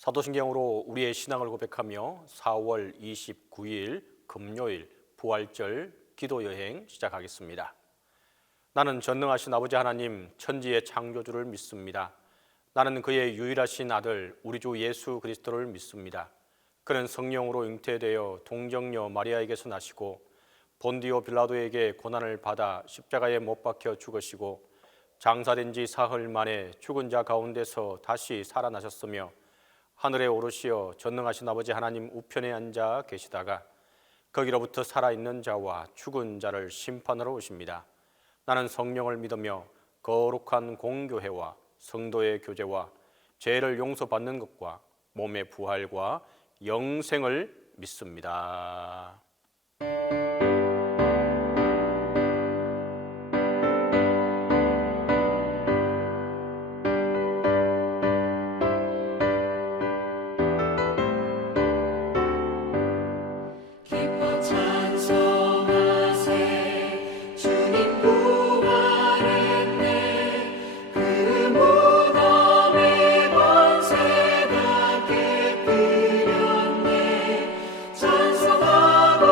사도신경으로 우리의 신앙을 고백하며 4월 29일 금요일 부활절 기도여행 시작하겠습니다. 나는 전능하신 아버지 하나님 천지의 창조주를 믿습니다. 나는 그의 유일하신 아들 우리 주 예수 그리스도를 믿습니다. 그는 성령으로 잉태되어 동정녀 마리아에게서 나시고 본디오 빌라도에게 고난을 받아 십자가에 못 박혀 죽으시고 장사된 지 사흘 만에 죽은 자 가운데서 다시 살아나셨으며 하늘에 오르시어 전능하신 아버지 하나님 우편에 앉아 계시다가 거기로부터 살아있는 자와 죽은 자를 심판하러 오십니다. 나는 성령을 믿으며 거룩한 공교회와 성도의 교제와 죄를 용서받는 것과 몸의 부활과 영생을 믿습니다. 찬송하고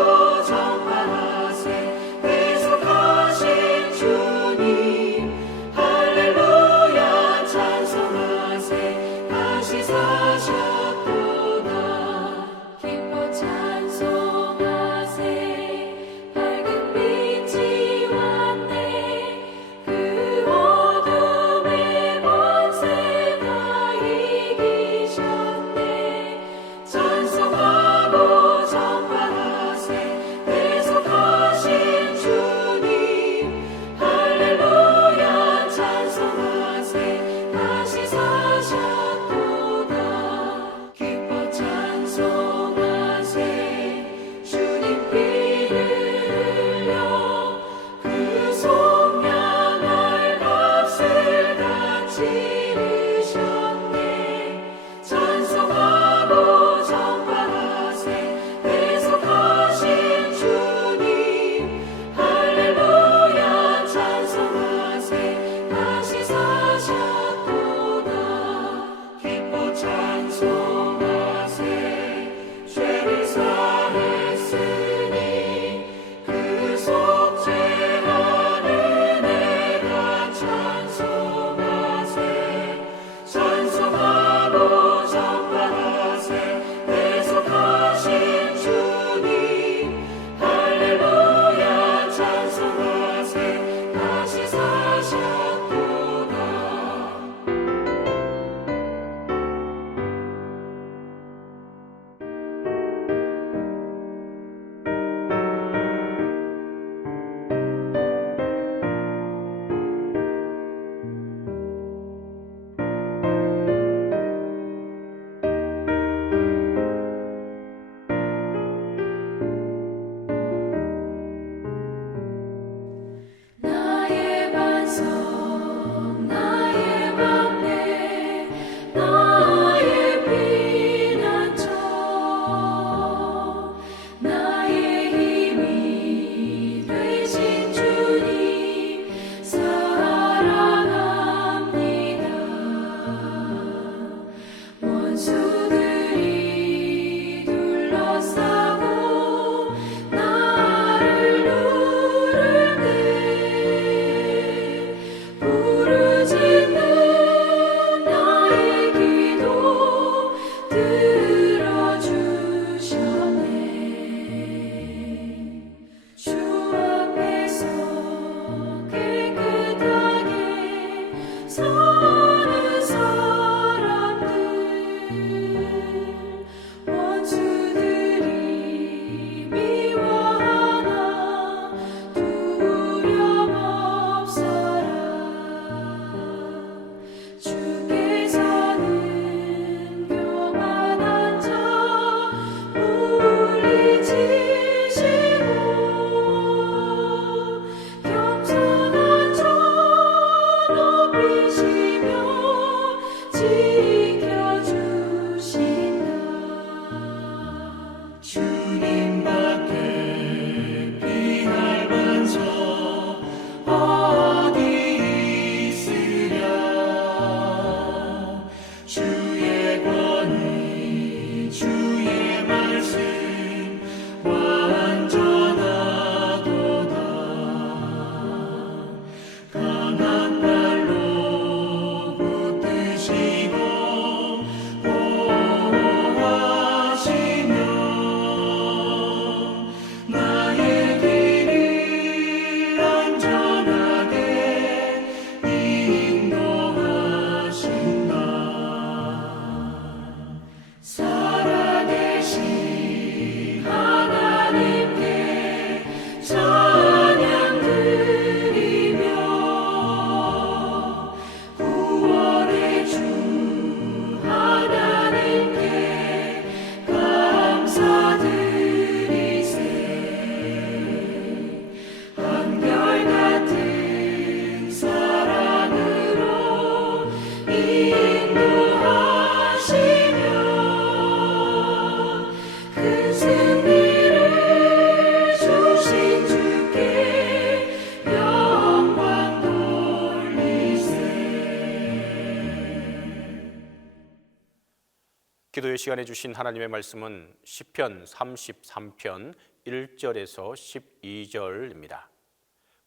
시간에 주신 하나님의 말씀은 시편 33편 1절에서 12절입니다.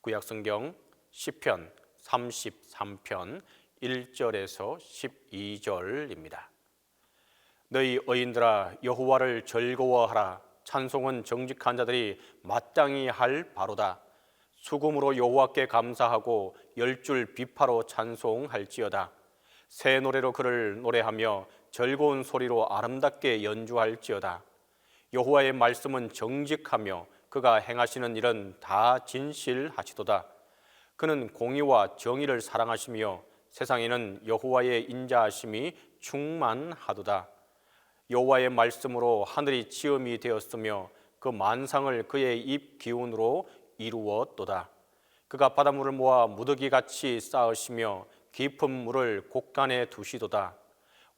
구약성경 시편 33편 1절에서 12절입니다. 너희 의인들아 여호와를 즐거워하라. 찬송은 정직한 자들이 마땅히 할 바로다. 수금으로 여호와께 감사하고 10줄 비파로 찬송할지어다. 새 노래로 그를 노래하며 즐거운 소리로 아름답게 연주할지어다. 여호와의 말씀은 정직하며 그가 행하시는 일은 다 진실하시도다. 그는 공의와 정의를 사랑하시며 세상에는 여호와의 인자하심이 충만하도다. 여호와의 말씀으로 하늘이 지음이 되었으며 그 만상을 그의 입 기운으로 이루었도다. 그가 바닷물을 모아 무더기같이 쌓으시며 깊은 물을 곳간에 두시도다.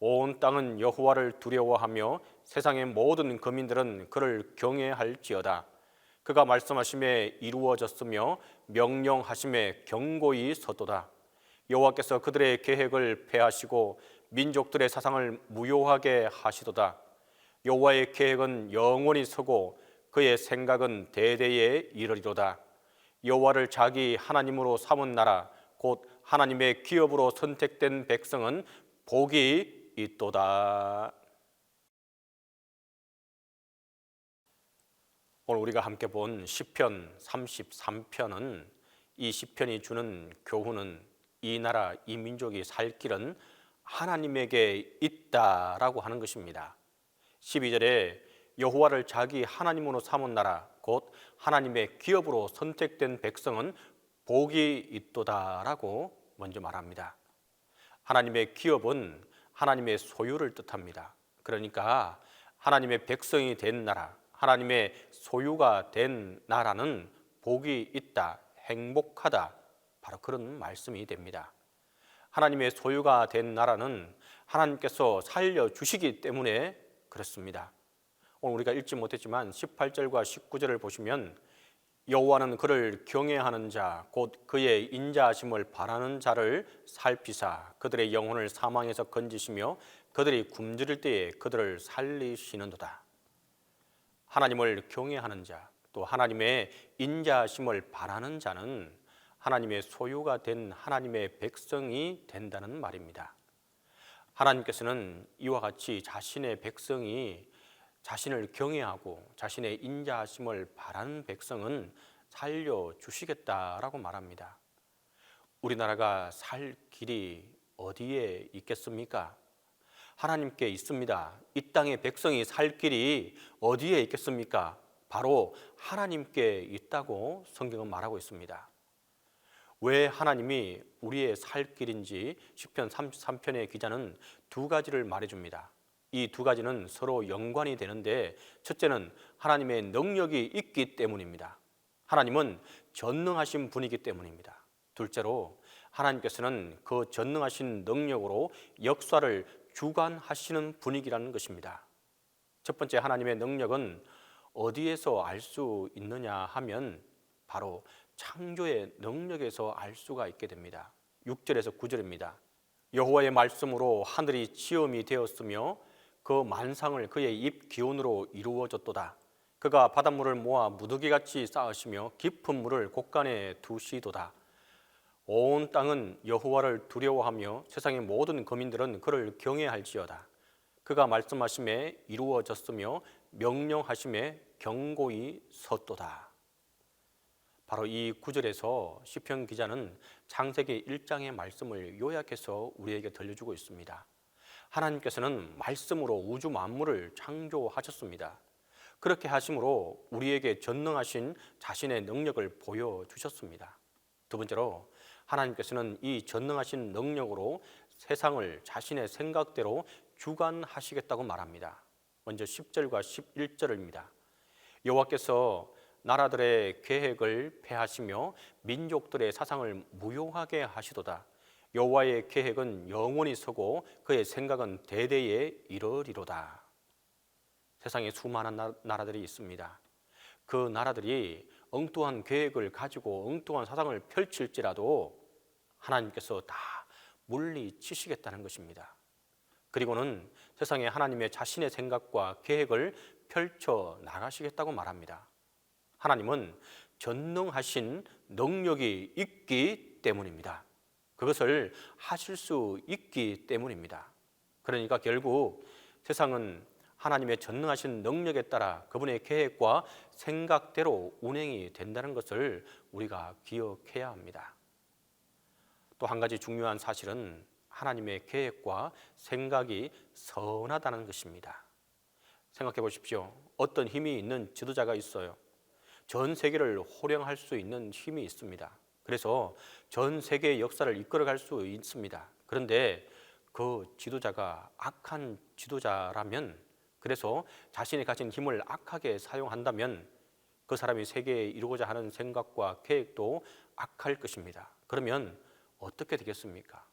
온 땅은 여호와를 두려워하며 세상의 모든 거민들은 그를 경외할지어다. 그가 말씀하심에 이루어졌으며 명령하심에 경고히 섰도다. 여호와께서 그들의 계획을 폐하시고 민족들의 사상을 무효하게 하시도다. 여호와의 계획은 영원히 서고 그의 생각은 대대에 이르리로다. 여호와를 자기 하나님으로 삼은 나라 곧 하나님의 기업으로 선택된 백성은 복이 있도다. 오늘 우리가 함께 본 시편 33편은 이 시편이 주는 교훈은 이 나라, 이 민족이 살 길은 하나님에게 있다라고 하는 것입니다. 12절에 여호와를 자기 하나님으로 삼은 나라 곧 하나님의 기업으로 선택된 백성은 복이 있도다라고 먼저 말합니다. 하나님의 기업은 하나님의 소유를 뜻합니다. 그러니까 하나님의 백성이 된 나라, 하나님의 소유가 된 나라는 복이 있다, 행복하다, 바로 그런 말씀이 됩니다. 하나님의 소유가 된 나라는 하나님께서 살려주시기 때문에 그렇습니다. 오늘 우리가 읽지 못했지만 18절과 19절을 보시면 여호와는 그를 경외하는 자, 곧 그의 인자하심을 바라는 자를 살피사 그들의 영혼을 사망에서 건지시며 그들이 굶주릴 때에 그들을 살리시는도다. 하나님을 경외하는 자, 또 하나님의 인자하심을 바라는 자는 하나님의 소유가 된 하나님의 백성이 된다는 말입니다. 하나님께서는 이와 같이 자신의 백성이 자신을 경외하고 자신의 인자하심을 바라는 백성은 살려주시겠다라고 말합니다. 우리나라가 살 길이 어디에 있겠습니까? 하나님께 있습니다. 이 땅의 백성이 살 길이 어디에 있겠습니까? 바로 하나님께 있다고 성경은 말하고 있습니다. 왜 하나님이 우리의 살 길인지 시편 33편의 기자는 두 가지를 말해줍니다. 이 두 가지는 서로 연관이 되는데 첫째는 하나님의 능력이 있기 때문입니다. 하나님은 전능하신 분이기 때문입니다. 둘째로 하나님께서는 그 전능하신 능력으로 역사를 주관하시는 분이라는 것입니다. 첫 번째 하나님의 능력은 어디에서 알 수 있느냐 하면 바로 창조의 능력에서 알 수가 있게 됩니다. 6절에서 9절입니다. 여호와의 말씀으로 하늘이 지음이 되었으며 그 만상을 그의 입 기운으로 이루어졌도다. 그가 바닷물을 모아 무더기같이 쌓으시며 깊은 물을 곳간에 두시도다. 온 땅은 여호와를 두려워하며 세상의 모든 거민들은 그를 경외할지어다. 그가 말씀하심에 이루어졌으며 명령하심에 경고히 섰도다. 바로 이 구절에서 시편 기자는 창세기 1장의 말씀을 요약해서 우리에게 들려주고 있습니다. 하나님께서는 말씀으로 우주 만물을 창조하셨습니다. 그렇게 하심으로 우리에게 전능하신 자신의 능력을 보여주셨습니다. 두 번째로 하나님께서는 이 전능하신 능력으로 세상을 자신의 생각대로 주관하시겠다고 말합니다. 먼저 10절과 11절입니다. 여호와께서 나라들의 계획을 폐하시며 민족들의 사상을 무용하게 하시도다. 여호와의 계획은 영원히 서고 그의 생각은 대대에 이르리로다. 세상에 수많은 나라들이 있습니다. 그 나라들이 엉뚱한 계획을 가지고 엉뚱한 사상을 펼칠지라도 하나님께서 다 물리치시겠다는 것입니다. 그리고는 세상에 하나님의 자신의 생각과 계획을 펼쳐 나가시겠다고 말합니다. 하나님은 전능하신 능력이 있기 때문입니다. 그것을 하실 수 있기 때문입니다. 그러니까 결국 세상은 하나님의 전능하신 능력에 따라 그분의 계획과 생각대로 운행이 된다는 것을 우리가 기억해야 합니다. 또 한 가지 중요한 사실은 하나님의 계획과 생각이 선하다는 것입니다. 생각해 보십시오. 어떤 힘이 있는 지도자가 있어요. 전 세계를 호령할 수 있는 힘이 있습니다. 그래서 전 세계의 역사를 이끌어갈 수 있습니다. 그런데 그 지도자가 악한 지도자라면, 그래서 자신이 가진 힘을 악하게 사용한다면 그 사람이 세계에 이루고자 하는 생각과 계획도 악할 것입니다. 그러면 어떻게 되겠습니까?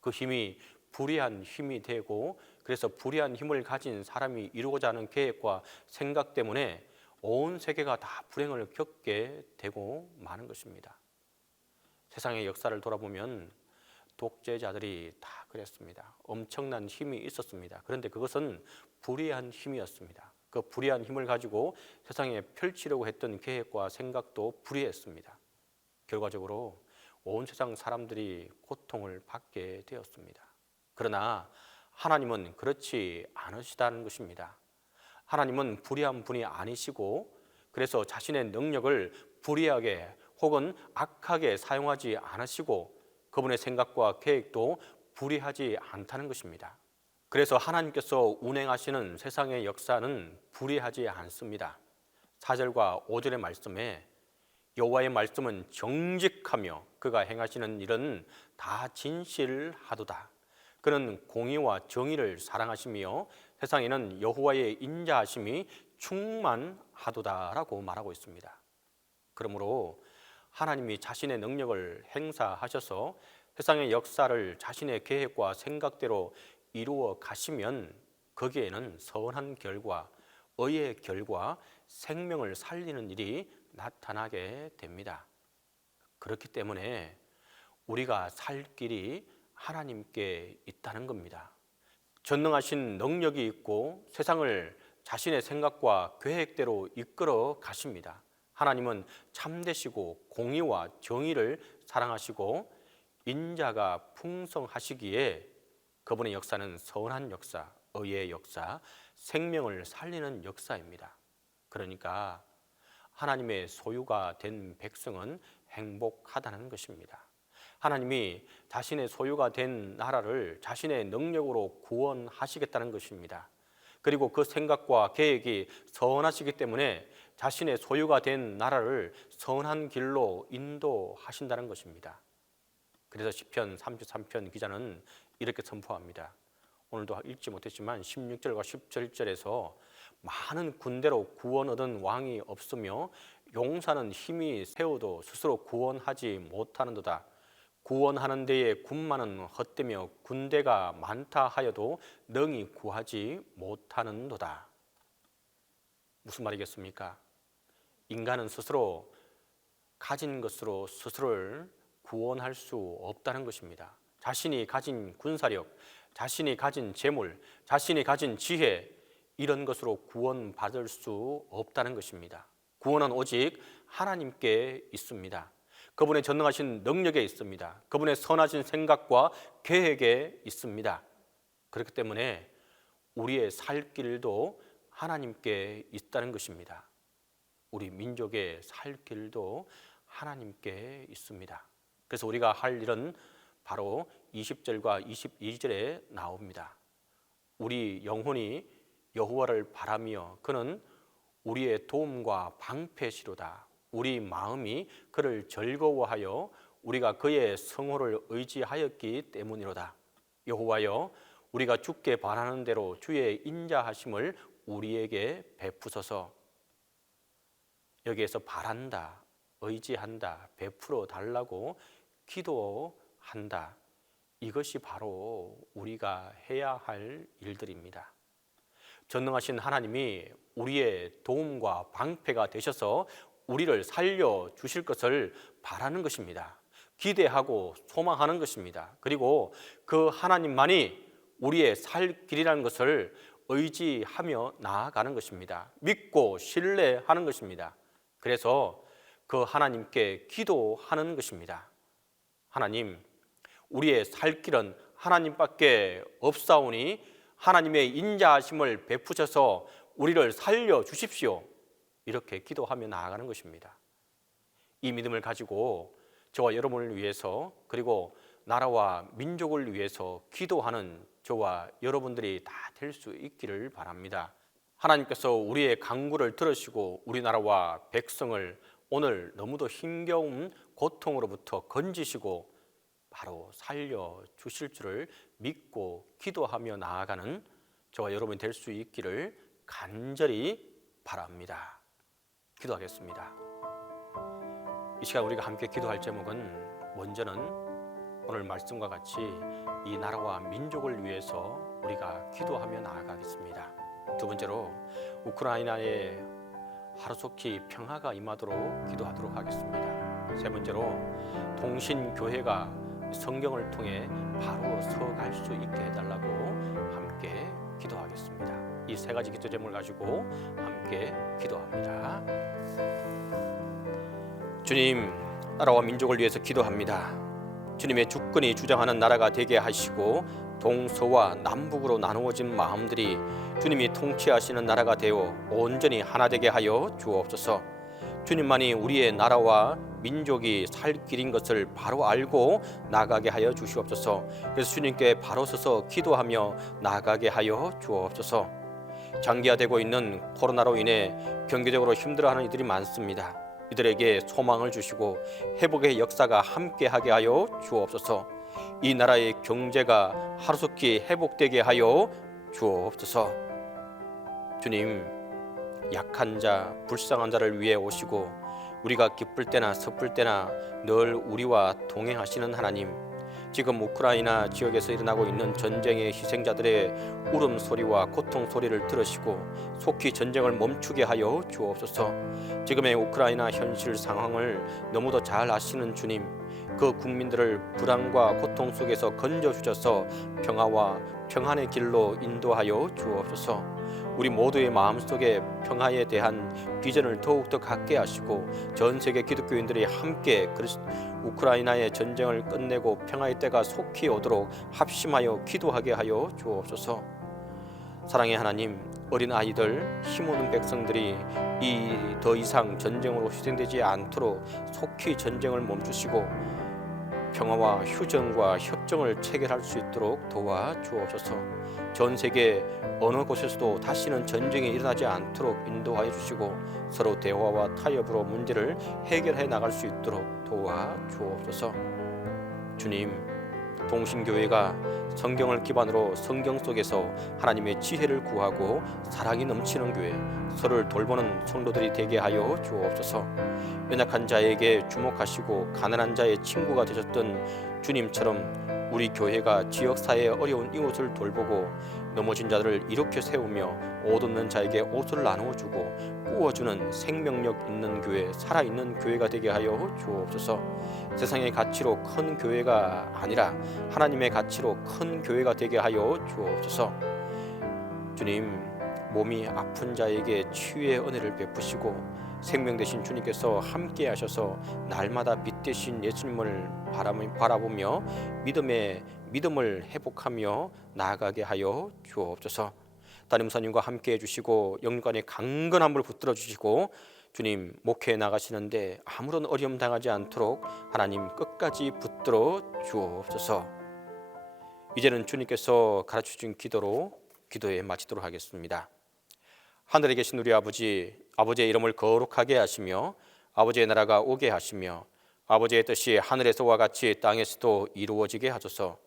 그 힘이 불의한 힘이 되고, 그래서 불의한 힘을 가진 사람이 이루고자 하는 계획과 생각 때문에 온 세계가 다 불행을 겪게 되고 마는 것입니다. 세상의 역사를 돌아보면 독재자들이 다 그랬습니다. 엄청난 힘이 있었습니다. 그런데 그것은 불의한 힘이었습니다. 그 불의한 힘을 가지고 세상에 펼치려고 했던 계획과 생각도 불의했습니다. 결과적으로 온 세상 사람들이 고통을 받게 되었습니다. 그러나 하나님은 그렇지 않으시다는 것입니다. 하나님은 불의한 분이 아니시고, 그래서 자신의 능력을 불의하게 혹은 악하게 사용하지 않으시고, 그분의 생각과 계획도 불의하지 않다는 것입니다. 그래서 하나님께서 운행하시는 세상의 역사는 불의하지 않습니다. 4절과 5절의 말씀에 여호와의 말씀은 정직하며 그가 행하시는 일은 다 진실하도다. 그는 공의와 정의를 사랑하시며 세상에는 여호와의 인자하심이 충만하도다라고 말하고 있습니다. 그러므로 하나님이 자신의 능력을 행사하셔서 세상의 역사를 자신의 계획과 생각대로 이루어 가시면 거기에는 선한 결과, 의의 결과, 생명을 살리는 일이 나타나게 됩니다. 그렇기 때문에 우리가 살 길이 하나님께 있다는 겁니다. 전능하신 능력이 있고 세상을 자신의 생각과 계획대로 이끌어 가십니다. 하나님은 참되시고 공의와 정의를 사랑하시고 인자가 풍성하시기에 그분의 역사는 선한 역사, 의의 역사, 생명을 살리는 역사입니다. 그러니까 하나님의 소유가 된 백성은 행복하다는 것입니다. 하나님이 자신의 소유가 된 나라를 자신의 능력으로 구원하시겠다는 것입니다. 그리고 그 생각과 계획이 선하시기 때문에 자신의 소유가 된 나라를 선한 길로 인도하신다는 것입니다. 그래서 시편 33편 기자는 이렇게 선포합니다. 오늘도 읽지 못했지만 16절과 17절에서 많은 군대로 구원 얻은 왕이 없으며 용사는 힘이 세워도 스스로 구원하지 못하는도다. 구원하는 데에 군마는 헛되며 군대가 많다 하여도 능히 구하지 못하는도다. 무슨 말이겠습니까? 인간은 스스로 가진 것으로 스스로를 구원할 수 없다는 것입니다. 자신이 가진 군사력, 자신이 가진 재물, 자신이 가진 지혜, 이런 것으로 구원받을 수 없다는 것입니다. 구원은 오직 하나님께 있습니다. 그분의 전능하신 능력에 있습니다. 그분의 선하신 생각과 계획에 있습니다. 그렇기 때문에 우리의 살 길도 하나님께 있다는 것입니다. 우리 민족의 살 길도 하나님께 있습니다. 그래서 우리가 할 일은 바로 20절과 22절에 나옵니다. 우리 영혼이 여호와를 바라며 그는 우리의 도움과 방패시로다. 우리 마음이 그를 즐거워하여 우리가 그의 성호를 의지하였기 때문이로다. 여호와여, 우리가 주께 바라는 대로 주의 인자하심을 우리에게 베푸소서. 여기에서 바란다, 의지한다, 베풀어 달라고 기도한다. 이것이 바로 우리가 해야 할 일들입니다. 전능하신 하나님이 우리의 도움과 방패가 되셔서 우리를 살려주실 것을 바라는 것입니다. 기대하고 소망하는 것입니다. 그리고 그 하나님만이 우리의 살 길이라는 것을 의지하며 나아가는 것입니다. 믿고 신뢰하는 것입니다. 그래서 그 하나님께 기도하는 것입니다. 하나님, 우리의 살 길은 하나님밖에 없사오니 하나님의 인자하심을 베푸셔서 우리를 살려주십시오. 이렇게 기도하며 나아가는 것입니다. 이 믿음을 가지고 저와 여러분을 위해서, 그리고 나라와 민족을 위해서 기도하는 저와 여러분들이 다 될 수 있기를 바랍니다. 하나님께서 우리의 간구를 들으시고 우리나라와 백성을 오늘 너무도 힘겨운 고통으로부터 건지시고 바로 살려주실 줄을 믿고 기도하며 나아가는 저와 여러분이 될 수 있기를 간절히 바랍니다. 기도하겠습니다. 이 시간 우리가 함께 기도할 제목은, 먼저는 오늘 말씀과 같이 이 나라와 민족을 위해서 우리가 기도하며 나아가겠습니다. 두 번째로 우크라이나에 하루속히 평화가 임하도록 기도하도록 하겠습니다. 세 번째로 동신교회가 성경을 통해 바로 서갈 수 있게 해달라고 함께 기도하겠습니다. 이 세 가지 기도 제목을 가지고 함께 기도합니다. 주님, 나라와 민족을 위해서 기도합니다. 주님의 주권이 주장하는 나라가 되게 하시고 동서와 남북으로 나누어진 마음들이 주님이 통치하시는 나라가 되어 온전히 하나 되게 하여 주옵소서. 주님만이 우리의 나라와 민족이 살 길인 것을 바로 알고 나가게 하여 주시옵소서. 그래서 주님께 바로 서서 기도하며 나가게 하여 주옵소서. 장기화되고 있는 코로나로 인해 경제적으로 힘들어하는 이들이 많습니다. 이들에게 소망을 주시고 회복의 역사가 함께하게 하여 주옵소서. 이 나라의 경제가 하루속히 회복되게 하여 주옵소서. 주님, 약한 자, 불쌍한 자를 위해 오시고 우리가 기쁠 때나 슬플 때나 늘 우리와 동행하시는 하나님, 지금 우크라이나 지역에서 일어나고 있는 전쟁의 희생자들의 울음소리와 고통소리를 들으시고 속히 전쟁을 멈추게 하여 주옵소서. 지금의 우크라이나 현실 상황을 너무도 잘 아시는 주님, 그 국민들을 불안과 고통 속에서 건져주셔서 평화와 평안의 길로 인도하여 주옵소서. 우리 모두의 마음속에 평화에 대한 비전을 더욱더 갖게 하시고 전 세계 기독교인들이 함께 우크라이나의 전쟁을 끝내고 평화의 때가 속히 오도록 합심하여 기도하게 하여 주옵소서. 사랑의 하나님, 어린 아이들, 힘없는 백성들이 더 이상 전쟁으로 희생되지 않도록 속히 전쟁을 멈추시고 평화와 휴전과 협정을 체결할 수 있도록 도와주옵소서. 전 세계 어느 곳에서도 다시는 전쟁이 일어나지 않도록 인도하여 주시고 서로 대화와 타협으로 문제를 해결해 나갈 수 있도록 도와주옵소서. 주님, 동신교회가 성경을 기반으로 성경 속에서 하나님의 지혜를 구하고 사랑이 넘치는 교회, 서로를 돌보는 성도들이 되게 하여 주옵소서. 연약한 자에게 주목하시고 가난한 자의 친구가 되셨던 주님처럼 우리 교회가 지역사회의 어려운 이웃을 돌보고 넘어진 자들을 일으켜 세우며 옷 없는 자에게 옷을 나누어주고 꾸어주는 생명력 있는 교회, 살아있는 교회가 되게 하여 주옵소서. 세상의 가치로 큰 교회가 아니라 하나님의 가치로 큰 교회가 되게 하여 주옵소서. 주님, 몸이 아픈 자에게 치유의 은혜를 베푸시고 생명 되신 주님께서 함께 하셔서 날마다 빛 되신 예수님을 바라보며 믿음을 회복하며 나아가게 하여 주옵소서. 담임 목사님과 함께 해주시고 영육간의 강건함을 붙들어 주시고 주님, 목회에 나가시는데 아무런 어려움 당하지 않도록 하나님 끝까지 붙들어 주옵소서. 이제는 주님께서 가르쳐주신 기도로 기도에 마치도록 하겠습니다. 하늘에 계신 우리 아버지, 아버지의 이름을 거룩하게 하시며 아버지의 나라가 오게 하시며 아버지의 뜻이 하늘에서와 같이 땅에서도 이루어지게 하소서.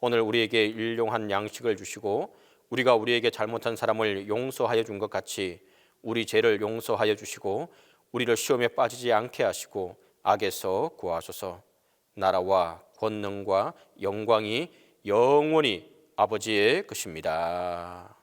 오늘 우리에게 일용한 양식을 주시고 우리가 우리에게 잘못한 사람을 용서하여 준 것 같이 우리 죄를 용서하여 주시고 우리를 시험에 빠지지 않게 하시고 악에서 구하소서. 나라와 권능과 영광이 영원히 아버지의 것입니다.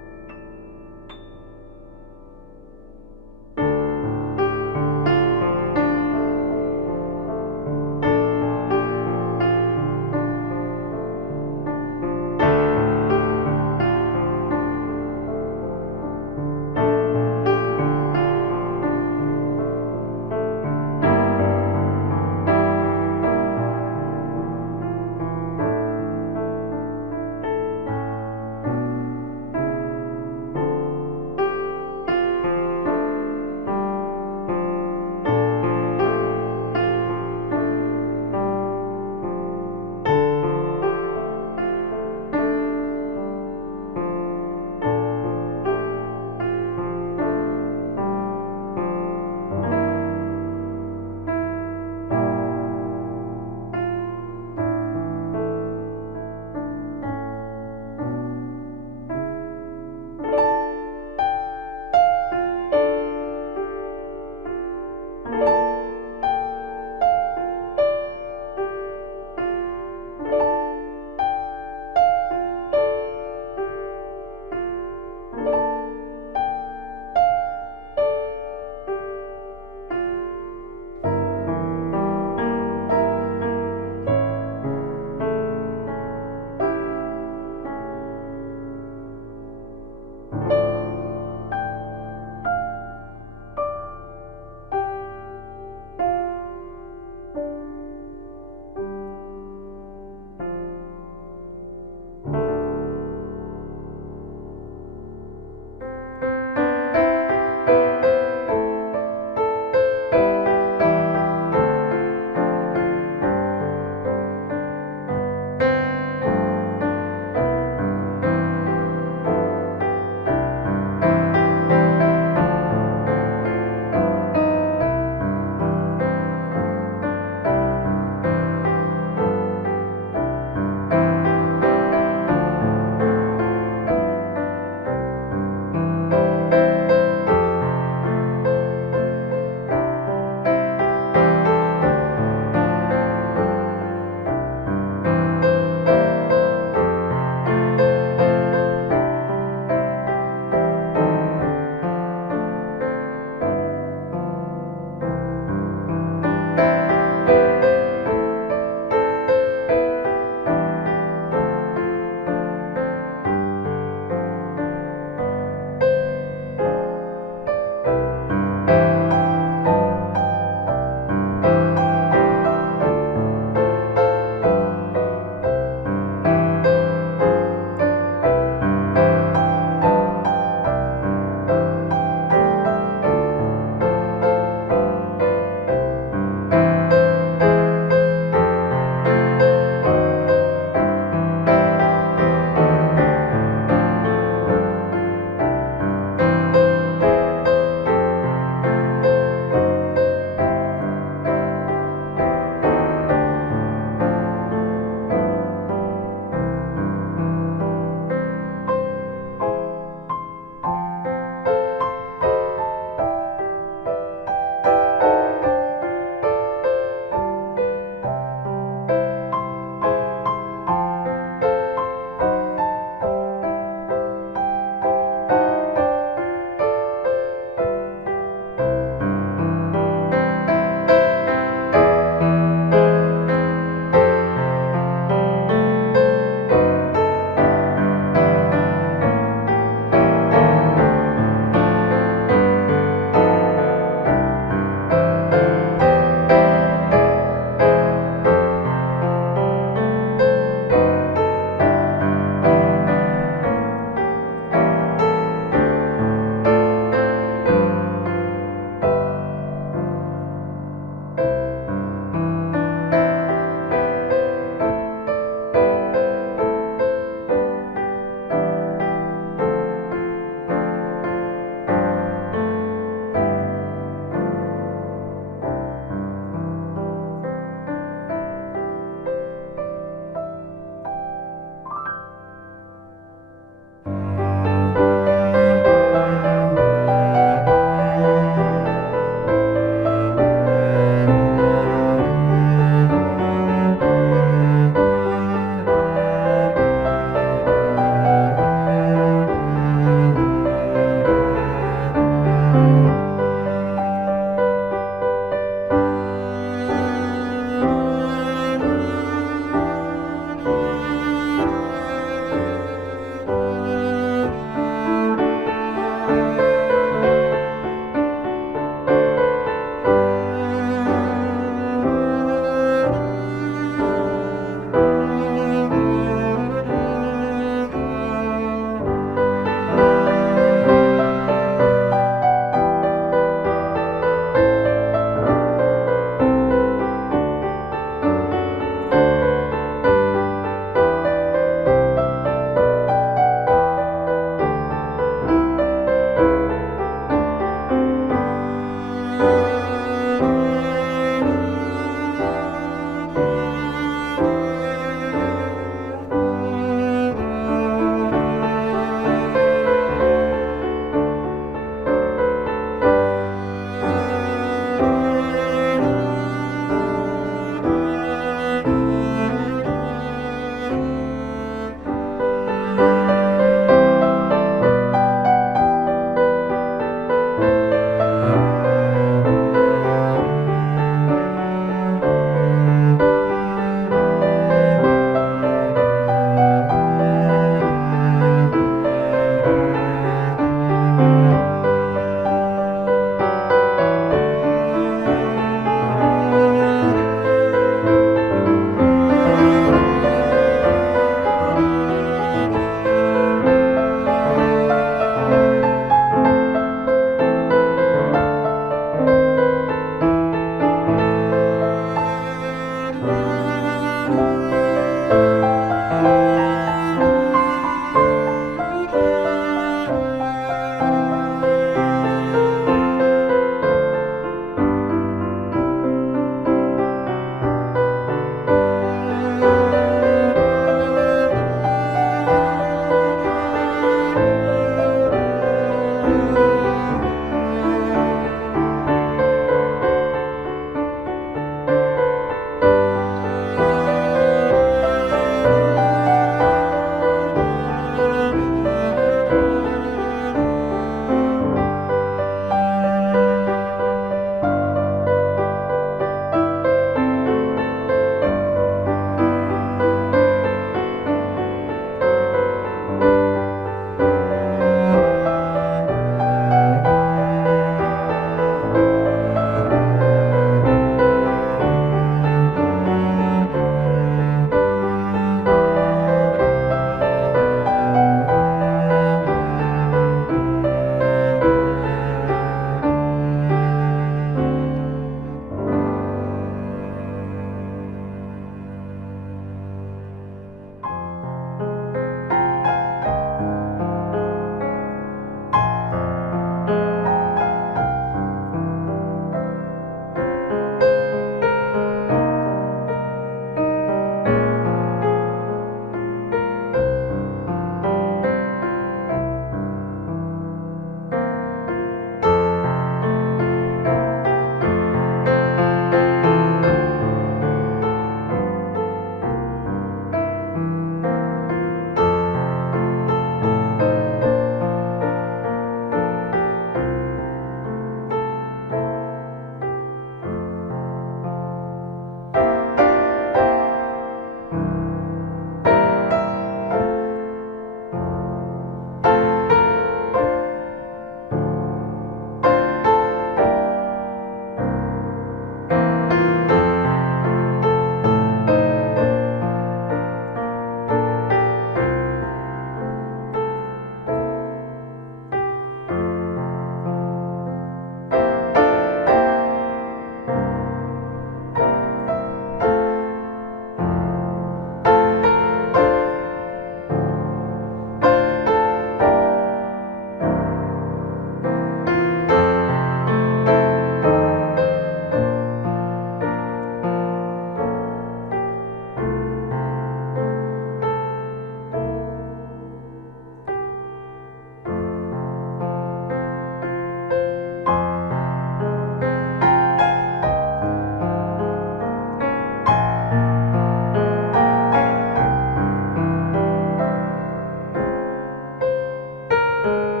주시옵소서.